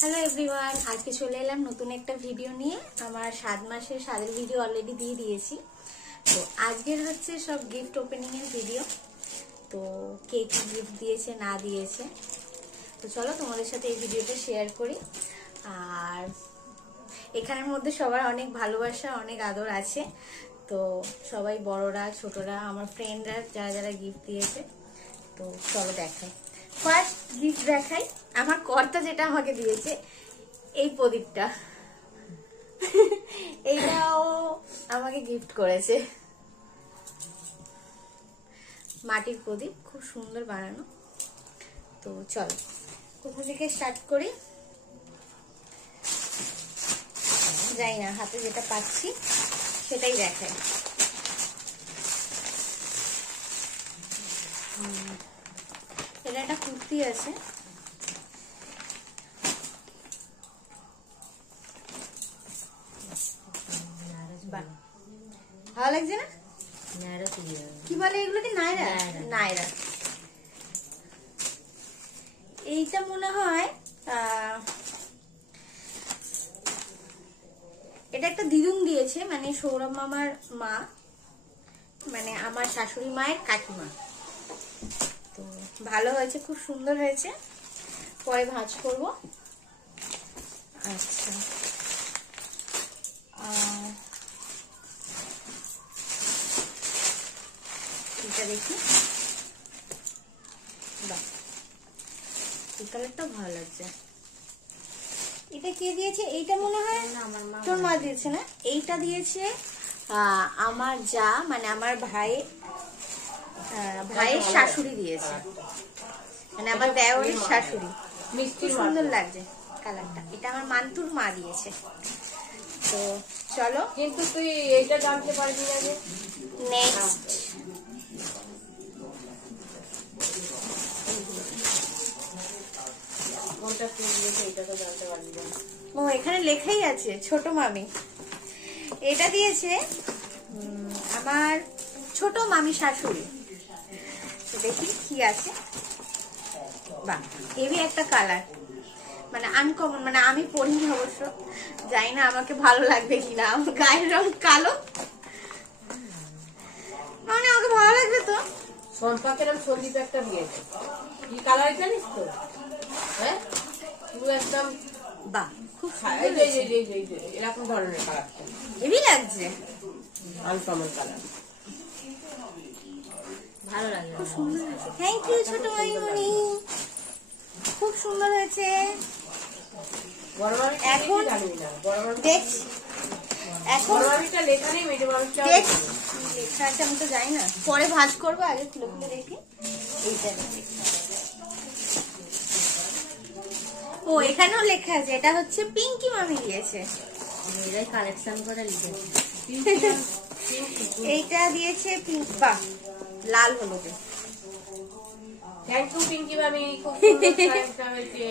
Hello everyone, আজকে চলে এলাম নতুন একটা ভিডিও নিয়ে। আমার 7 মাসের স্বাদের ভিডিও অলরেডি দিয়ে দিয়েছি। তো আজকের হচ্ছে সব গিফট ওপেনিং এর ভিডিও। তো কে কি গিফট দিয়েছে না দিয়েছে, তো চলো তোমাদের সাথে এই ভিডিওটা শেয়ার করি। আর এখানের মধ্যে সবার অনেক ভালোবাসা, অনেক আদর আছে। তো সবাই বড়রা ছোটরা, আমার ফ্রেন্ডরা যারা যারা গিফট দিয়েছে, তো চলো দেখাই। ফার্স্ট গিফট দেখাই, আমার কর্তা যেটা আমাকে দিয়েছে, এই প্রদীপটা। এইটাও আমাকে গিফট করেছে, মাটির প্রদীপ, খুব সুন্দর বানানো। তো চলো কোথা থেকে স্টার্ট করি, যাই না, হাতে যেটা পাচ্ছি সেটাই দেখাই। এটা একটা কুর্তি আছে, ভালো লাগছে না? কি বলে এগুলোকে? নায়রা। নায়রা, এইটা মনে হয় এটা একটা দিদুন দিয়েছে, মানে সৌরভ মামার মা, মানে আমার শাশুড়ি মায়ের কাকিমা। তো ভালো হয়েছে, খুব সুন্দর হয়েছে, পরে ভাঁজ করব। আচ্ছা, এটা দেখি, বাহ, এই কালারটা ভালো লাগছে। এটা কে দিয়েছে? এইটা মনে হয় তোর মা দিয়েছে না? এইটা দিয়েছে আমার যা, মানে আমার ভাইয়ের শাশুড়ি দিয়েছে, মানে আমার দেওরের শাশুড়ি। খুব সুন্দর লাগছে কালারটা। এটা আমার মান্তুর মা দিয়েছে। তো চলো, কিন্তু তুই এইটা জানতে পারবি না যে নেক্সট। কোনটা তুই দিয়েছে এটা তো জানতে পারবি না। ও, এখানে লেখাই আছে ছোট মামি। এটা দিয়েছে আমার ছোট মামি শাশুড়ি। তো দেখি কি আছে। বাহ, হেভি একটা কালার, মানে আনকমন, মানে আমি পরিনি অবশ্য, জানি না আমাকে ভালো লাগবে কিনা। আমার গায়ের রং কালো, মানে আমাকে ভালো লাগবে তো। সম্পাকের সন্দীপ একটা দিয়েছে, কি কালার জানিস তো? হ্যাঁ, পুরো একদম বাহ, খুব এরকম ধরনের কালার, হেভি লাগছে, আনকমন কালার, ভালো লাগছে, খুব সুন্দর হয়েছে। থ্যাংক ইউ ছোট মাইমনি, খুব সুন্দর হয়েছে। এখন দেখছি, এখন লেখা নেই, মেজে মানুষটা লেখা আছে, আমি তো জানি না, পরে ভাঁজ করবো, আগে খুলে খুলে দেখি। এইটা ও, এখানেও লেখা আছে, এটা হচ্ছে পিঙ্কি মামি দিয়েছে, এরাই কালেকশন করে লিখেছে। এইটা দিয়েছে পিঙ্ক, বাহ, লাল হলুদে। থ্যাংক ইউ পিঙ্কি মামি, খুব সুন্দর হয়েছে,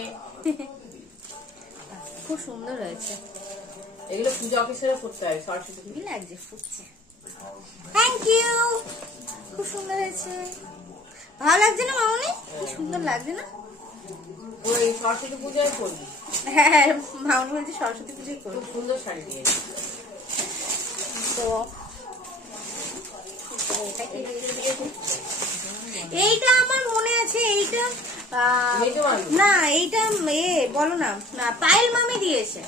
খুব সুন্দর হয়েছে। এগুলো পূজা অফিসেরও করতে হয়, সরস্বতী কি লাগছে, ফুটছে। থ্যাংক ইউ, খুব সুন্দর হয়েছে, ভালো লাগছে না মামনি? কি সুন্দর লাগছে না? ওই সরস্বতী পূজায় করবি? হ্যাঁ, মামনি বলছে সরস্বতী পুজোয় করবো। খুব সুন্দর শাড়ি দিয়েছে। তো এইটা আমার মনে আছে, এইটা না, এইটা বলো না, পায়েল মামি দিয়েছে,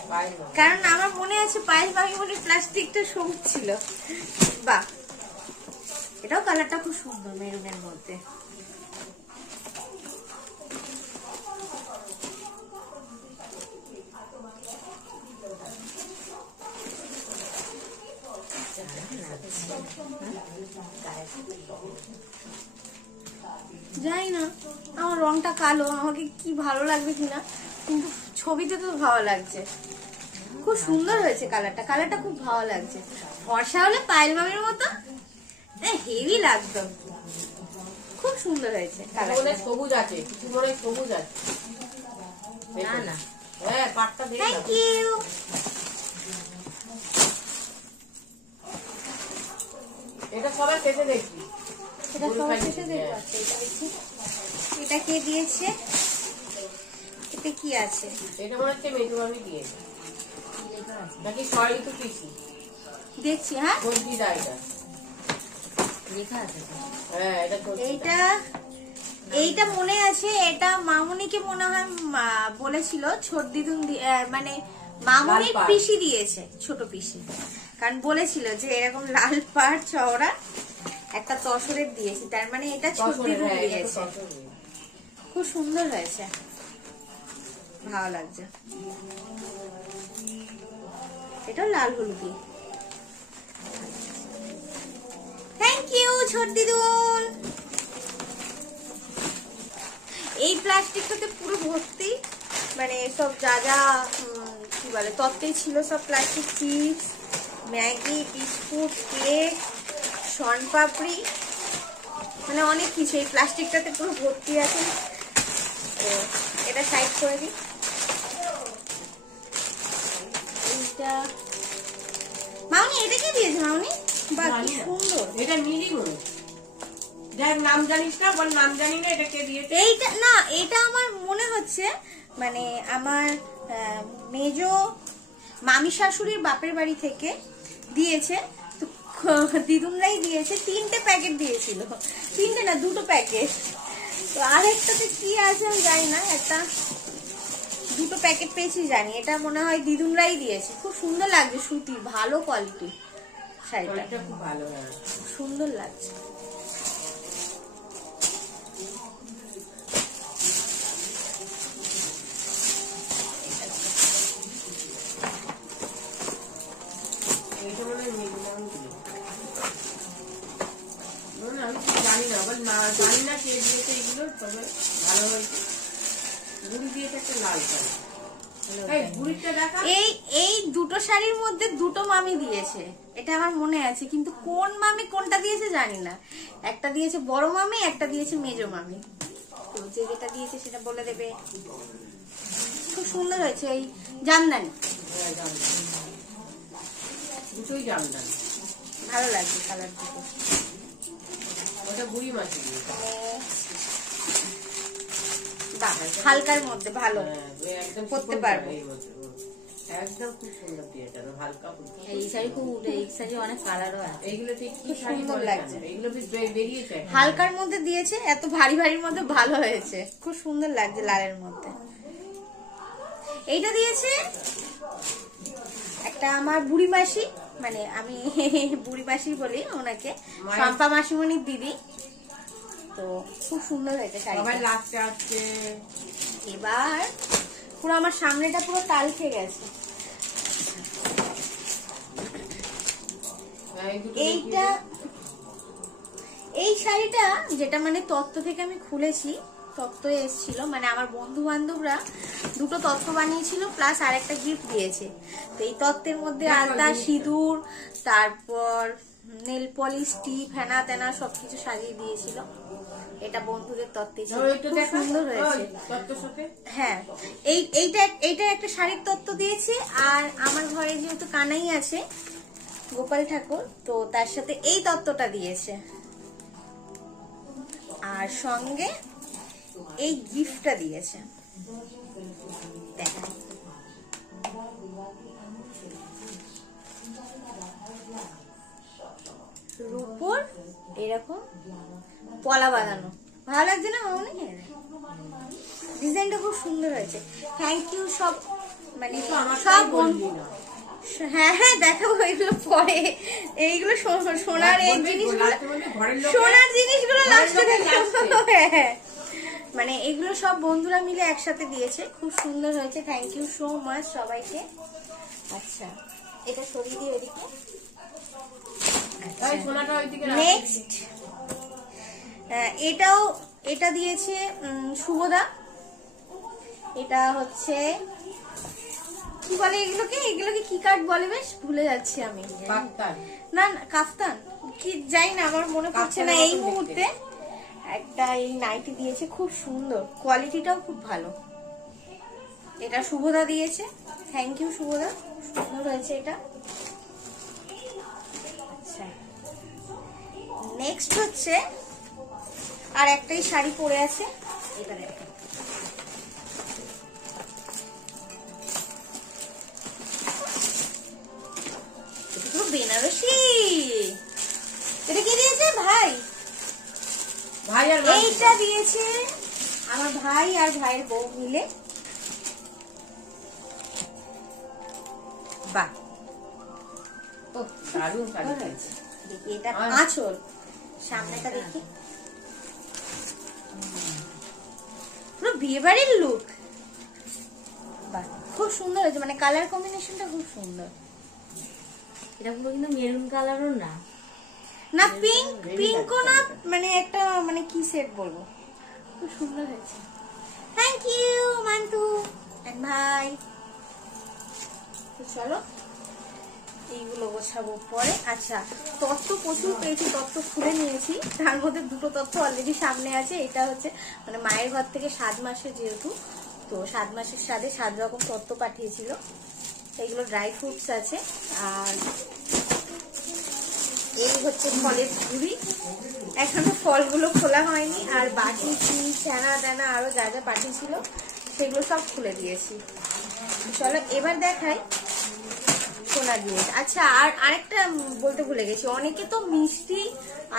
কারণ আমার মনে আছে পায়েল মামি বলে প্লাস্টিকটা সবুজ ছিল। বাহ, এটাও কালারটা খুব সুন্দর, মেরুনের মধ্যে। জানি না আমার রংটা কালো, আমাকে কি ভালো লাগবে কিনা, কিন্তু ছবিতে তো ভালো লাগছে। খুব সুন্দর হয়েছে কালারটা, কালারটা খুব ভালো লাগছে। ফর্সা হলে পায়েল মামির মতো হেভি লাগতো, খুব সুন্দর হয়েছে কালারটা। সবুজ আছে, কিছু মনে সবুজ আছে না? না, হ্যাঁ, পাটটা দেখি। Thank you. এটা সবাই শেষে দেখবি, এটা সবাই শেষে দেখবো। এটা কে দিয়েছে? দেখতে কি আছে। এটা মনে হচ্ছে মেজবানি দিয়েছে কি লেখা আছে? নাকি সরি তো পিসি দেখছি। হ্যাঁ সর্দি দা এটা। লেখা আছে তো। হ্যাঁ এটা সর্দি এইটা এইটা মনে আছে, এটা মামুনিকে মনে হয় বলেছিল ছোট দিদুন মানে মামুনির লাল পাড়। পিসি দিয়েছে, ছোট পিসি, কারণ বলেছিল যে এরকম লাল পাড় চওড়া একটা তসরের দিয়েছে, তার মানে এটা ছোট দিদুন দিয়েছে। খুব সুন্দর হয়েছে, ভালো লাগছে। এটা লাল হলুদি। থ্যাংক ইউ ছোট দিদুন। এই প্লাস্টিকটাতে পুরো ভর্তি, মানে সব যা যা কি বলে তত্ত্বেই ছিল, সব plastic, chips, Maggi, biscuit, cake, শনপাপড়ি, মানে অনেক কিছু এই প্লাস্টিকটাতে পুরো ভর্তি আছে। তো এটা সাইড করে দিই। এইটা মামনি, এটা কি দিয়েছে মামনি? বাহ কি সুন্দর। এটা নিজেই মনে দেখ, নাম জানিস না, বল নাম জানি না, এটা কে দিয়েছে? এইটা না, এটা আমার মনে হচ্ছে মানে আমার মেজো মামি শাশুড়ির বাপের বাড়ি থেকে দিয়েছে, তো দিদুনরাই দিয়েছে। 3টে প্যাকেট দিয়েছিল, 3টে না 2টো প্যাকেট। তো আরেকটাতে কি আছে আমি জানি না, একটা 2টো প্যাকেট পেয়েছি জানি। এটা মনে হয় দিদুনরাই দিয়েছে। খুব সুন্দর লাগছে, সুতি, ভালো কোয়ালিটি শাড়িটা, এটা খুব ভালো। হ্যাঁ সুন্দর লাগছে। এইটা মনে হয় মেজবানি দিয়েছে। আমি ঠিক জানি না, আবার না জানি না কে দিয়েছে এগুলো, তবে ভালো হয়েছে। বুড়ি দিয়েছে একটা লাল কালার। এই বুড়িটা দেখা। এই 2টো শাড়ির মধ্যে 2টো মামি দিয়েছে, এটা আমার মনে আছে, কিন্তু কোন মামি কোনটা দিয়েছে জানি না। একটা দিয়েছে বড় মামি, একটা দিয়েছে মেজো মামি। তো যে যেটা দিয়েছে সেটা বলে দেবে। খুব সুন্দর হয়েছে এই জামদানি, হ্যাঁ, জামদানি। দুটোই জামদানি। ভালো লাগছে কালার দুটো। ওটা বুড়ি মাছি দিয়েছে। বাহ, হালকার মধ্যে ভালো হ্যাঁ, একদম পরতে সুন্দর পারবো। এই মধ্যে। একদম খুব সুন্দর দিয়েছে, আর হালকা ফুলকা। এই শাড়ি খুব উঠে, এই শাড়ি অনেক কালারও আছে। এইগুলো ঠিক কি খুব শাড়ি সুন্দর বলে লাগছে। জানো? এগুলো বেশ বেরিয়েছে এখন। হালকার মধ্যে দিয়েছে, এত ভারী ভারীর মধ্যে ভালো হয়েছে, খুব সুন্দর লাগছে লালের মধ্যে। এইটা দিয়েছে একটা আমার বুড়ি মাসি, মানে আমি বুড়ি মাসি বলি ওনাকে, শম্পা মাসিমণির দিদি। তো খুব সুন্দর হয়েছে সবাই শাড়িটা। লাস্টে আসছে। এবার পুরো আমার সামনেটা পুরো তাল খেয়ে গেছে। এই দুটো এইটা এই শাড়িটা যেটা মানে তত্ত্ব থেকে আমি খুলেছি, তত্ত্ব এসেছিল, মানে আমার বন্ধু বান্ধবরা 2টো তত্ত্ব বানিয়েছিল, প্লাস আরেকটা গিফট দিয়েছে। তো এই তত্ত্বের মধ্যে আলতা, সিঁদুর, তারপর নেল পলিশ, টিপ, হেনা তেনা সবকিছু সাজিয়ে দিয়েছিল। এটা বন্ধুদের তত্ত্বে ছিল, খুব সুন্দর হয়েছে। হ্যাঁ, এইটা একটা শাড়ির তত্ত্ব দিয়েছে। আর আমার ঘরে যেহেতু কানাই আছে, গোপাল ঠাকুর, তো তার সাথে এই তত্ত্বটা দিয়েছে, আর সঙ্গে এই গিফটটা দিয়েছে। দেখা রূপোর এরকম পলা বাঁধানো, ভালো লাগছে না মামনি? ডিজাইনটা খুব সুন্দর হয়েছে। থ্যাংক ইউ সব, মানে সব বন্ধু। হ্যাঁ হ্যাঁ দেখাবো, এগুলো পরে। এইগুলো সোনার এই জিনিসগুলো, সোনার জিনিসগুলো লাস্টে দেখাবো। হ্যাঁ, মানে এগুলো সব বন্ধুরা মিলে একসাথে দিয়েছে, খুব সুন্দর হয়েছে। থ্যাংক ইউ সো মাচ সবাইকে। আচ্ছা, এটা সরিয়ে দিয়ে এদিকে। নেক্সট এটা দিয়েছে শুভদা। এটা হচ্ছে কি বলে এগুলোকে কি কাট বলে, বেশ ভুলে যাচ্ছি আমি। না না কাফতান কি যাই না, আমার মনে পড়ছে না এই মুহূর্তে। একটা এই নাইটি দিয়েছে, খুব সুন্দর, কোয়ালিটিটাও খুব ভালো। এটা শুভদা দিয়েছে, থ্যাংক ইউ শুভদা, সুন্দর হয়েছে এটা। আচ্ছা, নেক্সট হচ্ছে আর একটাই শাড়ি পরে আছে, এবারে বেনারসি। এটা কি দিয়েছে ভাই? ভাই আর এইটা দিয়েছে আমার ভাই আর ভাইয়ের বউ মিলে। বাহ, ও দারুণ শাড়ি দিয়েছে। দেখি এটা আঁচল, সামনেটা দেখি পুরো বিয়ে বাড়ির লুক। বাহ, খুব সুন্দর হয়েছে, মানে কালার কম্বিনেশনটা খুব সুন্দর। এটা পুরো কিন্তু মেরুন কালারও না, না পিঙ্ক, পিঙ্কও না, মানে একটা মানে কি সেট বলবো, খুব সুন্দর হয়েছে। থ্যাংক ইউ মান্টু এন্ড ভাই। তো চলো এইগুলো গোছাবো পরে। আচ্ছা, তত্ত্ব প্রচুর পেয়েছি, তত্ত্ব খুলে নিয়েছি। তার মধ্যে দুটো তত্ত্ব অলরেডি সামনে আছে। এটা হচ্ছে মানে মায়ের ঘর থেকে 7 মাসের, যেহেতু তো 7 মাসের স্বাদে 7 রকম তত্ত্ব পাঠিয়েছিল। এইগুলো ড্রাই ফ্রুটস আছে। আর এই হচ্ছে ফলের ঝুড়ি, এখনো ফলগুলো খোলা হয়নি। আর বাকি চিজ ছানা টানা আরো যা যা পাঠিয়েছিল সেগুলো সব খুলে দিয়েছি। চলো এবার দেখাই সোনার জিনিস। আচ্ছা, আর আরেকটা বলতে ভুলে গেছি, অনেকে তো মিষ্টি,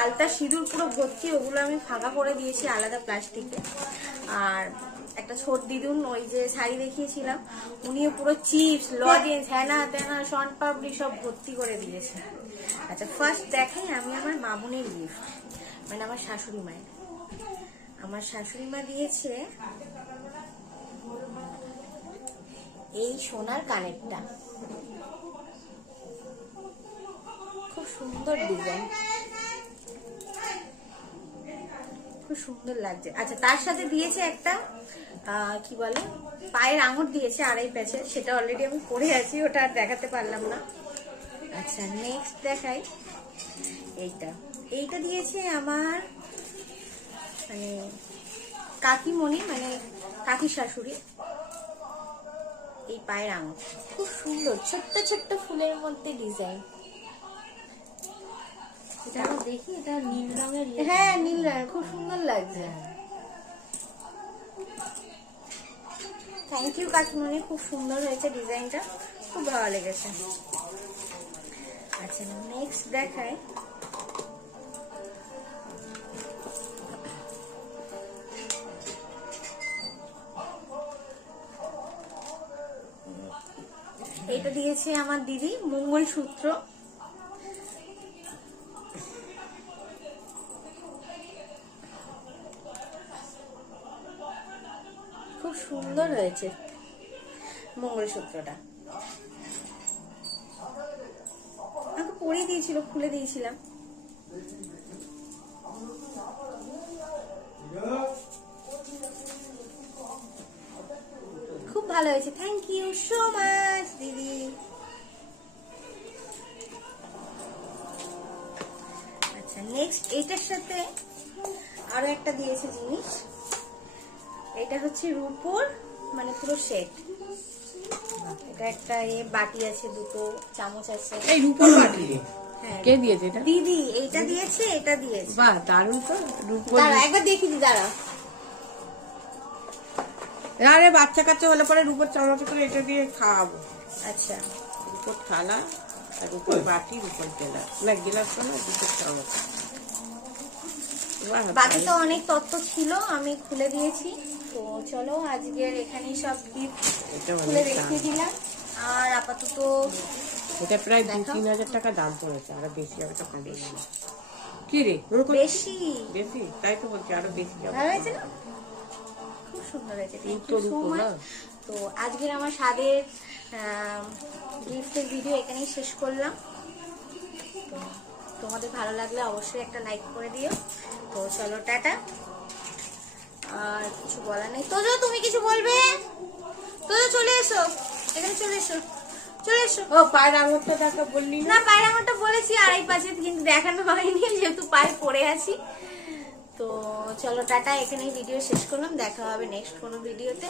আলতা, সিঁদুর পুরো ভর্তি, ওগুলো আমি ফাঁকা করে দিয়েছি আলাদা প্লাস্টিকে। আর একটা ছোট দিদুন, ওই যে শাড়ি দেখিয়েছিলাম, উনিও পুরো চিপস, লজেন্স, হ্যানা ত্যানা, শন পাপড়ি সব ভর্তি করে দিয়েছে। আচ্ছা, ফার্স্ট দেখাই আমি আমার মামুনের গিফট, মানে আমার শাশুড়ি মায়ের। আমার শাশুড়ি মা দিয়েছে এই সোনার কানেরটা, খুব সুন্দর ডিজাইন, খুব সুন্দর লাগছে। আচ্ছা, তার সাথে দিয়েছে একটা কি বলে পায়ের আঙুর দিয়েছে 2.5 প্যাচের, সেটা অলরেডি আমি পরে আছি, ওটা আর দেখাতে পারলাম না। আচ্ছা, নেক্সট দেখাই এইটা দিয়েছে আমার মানে কাকিমণি, মানে কাকি শাশুড়ি। এই পায়ের আঙুর খুব সুন্দর, ছোট্ট ছোট্ট ফুলের মধ্যে ডিজাইন। এটা দেখি, এটা নীল রঙের। হ্যাঁ, নীল রঙের, খুব সুন্দর লাগছে। থ্যাংক ইউ কাকিমণি, খুব সুন্দর হয়েছে ডিজাইনটা, খুব ভালো লেগেছে। আচ্ছা, নেক্সট দেখাই এটা দিয়েছে আমার দিদি, মঙ্গলসূত্র। খুব সুন্দর হয়েছে মঙ্গলসূত্রটা, আমাকে পরিয়ে দিয়েছিল, খুলে দিয়েছিলাম। খুব ভালো হয়েছে, থ্যাংক ইউ সো মাচ দিদি। আচ্ছা, নেক্সট এইটার সাথে আরো একটা দিয়েছে জিনিস, এটা হচ্ছে রূপোর, মানে পুরো সেট। এটা একটা বাটি আছে, দুটো চামচ আছে। এই রূপোর বাটি হ্যাঁ, কে দিয়েছে এটা? দিদি এইটা দিয়েছে, এটা দিয়েছে। বাহ, দারুণ তো। রূপোর, দাঁড়া একবার দেখি দি, দাঁড়া। আরে বাচ্চা কাচ্চা হলে পরে রূপোর চামচ করে এটা দিয়ে খাওয়াবো। আচ্ছা, রূপোর থালা আর রূপোর বাটি, রূপোর গেলাস, না গেলাস না, রূপোর চামচ। বাকি তো অনেক তথ্য ছিল, আমি খুলে দিয়েছি। তো চলো আজকের এখানেই সব গিফট খুলে দেখিয়ে দিলাম। আর আপাতত এটা প্রায় 2-3 হাজার টাকা দাম পড়েছে, আরো বেশি হবে তখন। বেশি কি রে? বেশি বেশি, তাই তো বলছি, আরো বেশি হবে। ভালো হয়েছে না? খুব সুন্দর হয়েছে, থ্যাংক ইউ সো মাচ। না? তো আজকের আমার স্বাদের গিফটের ভিডিও এখানেই শেষ করলাম। তো তোমাদের ভালো লাগলে অবশ্যই একটা লাইক করে দিও। তো চলো টাটা, আর কিছু বলার নেই। তোজো, তুমি কিছু বলবে? তোজো চলে এসো, এখানে চলে এসো, চলে এসো। ও পায়ের আঙুরটা দেখা বললি না, পায়ের আঙুরটা বলেছি 2.5 প্যাচের, কিন্তু দেখানো হয়নি যেহেতু পায়ে পড়ে আছি। তো চলো টাটা, এখানেই ভিডিও শেষ করলাম, দেখা হবে নেক্সট কোনো ভিডিওতে।